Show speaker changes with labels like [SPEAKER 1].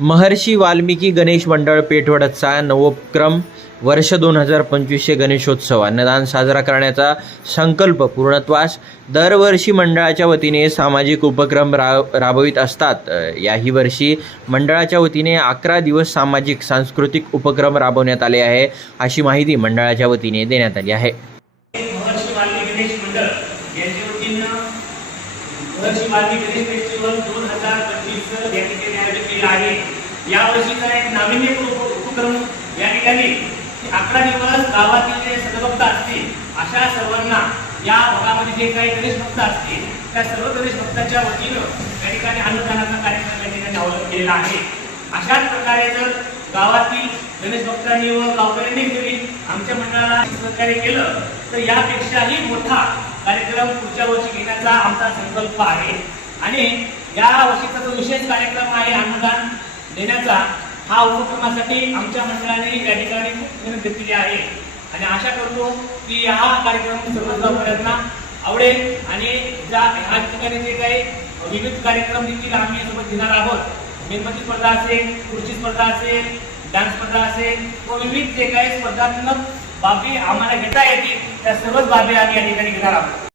[SPEAKER 1] महर्षी वाल्मिकी गणेश मंडळ पेठवडचा नवोपक्रम वर्ष दोन हजार पंचवीसशे गणेशोत्सव. अन्नदान साजरा करण्याचा संकल्प पूर्णत्वास दरवर्षी मंडळाच्या वतीने सामाजिक उपक्रम रा राबवित असतात. याही वर्षी मंडळाच्या वतीने अकरा दिवस सामाजिक सांस्कृतिक उपक्रम राबवण्यात आले आहे अशी माहिती मंडळाच्या वतीने देण्यात आली आहे.
[SPEAKER 2] महर्षी केलेला आहे. यावर्षीचा एक नाविन्यपूर्ण उपक्रम या ठिकाणी अकरा दिवस गावातील जे सदभक्त असतील अशा सर्वांना या भागामध्ये जे काही गणेश भक्त असतील त्या सर्व गणेश भक्तांच्या वतीनं या ठिकाणी अन्नदानाचा कार्यक्रम या ठिकाणी अवलंब केलेला आहे. अशाच प्रकारे जर गावातील गणेश भक्तांनी व गावकऱ्यांनी जरी आमच्या मंडळाला सहकार्य केलं तर यापेक्षाही मोठा कार्यक्रम पुढच्या वर्षी घेण्याचा आमचा संकल्प आहे. आणि या वर्षीचा जो विशेष कार्यक्रम आहे अनुदान देण्याचा हा उपक्रमासाठी आमच्या मंडळाने या ठिकाणी निर्णय घेतलेली आहे. आणि आशा करतो की हा कार्यक्रम सर्व आवडेल आणि ज्या ह्या ठिकाणी जे काही विविध कार्यक्रम देखील आम्ही सोबत घेणार आहोत मेणबत्ती स्पर्धा असेल खुर्ची स्पर्धा असेल डान्स स्पर्धा असेल व विविध जे काही स्पर्धात्मक बाबी आम्हाला घेता येतील त्या सर्वच बाबी आम्ही या ठिकाणी घेणार आहोत.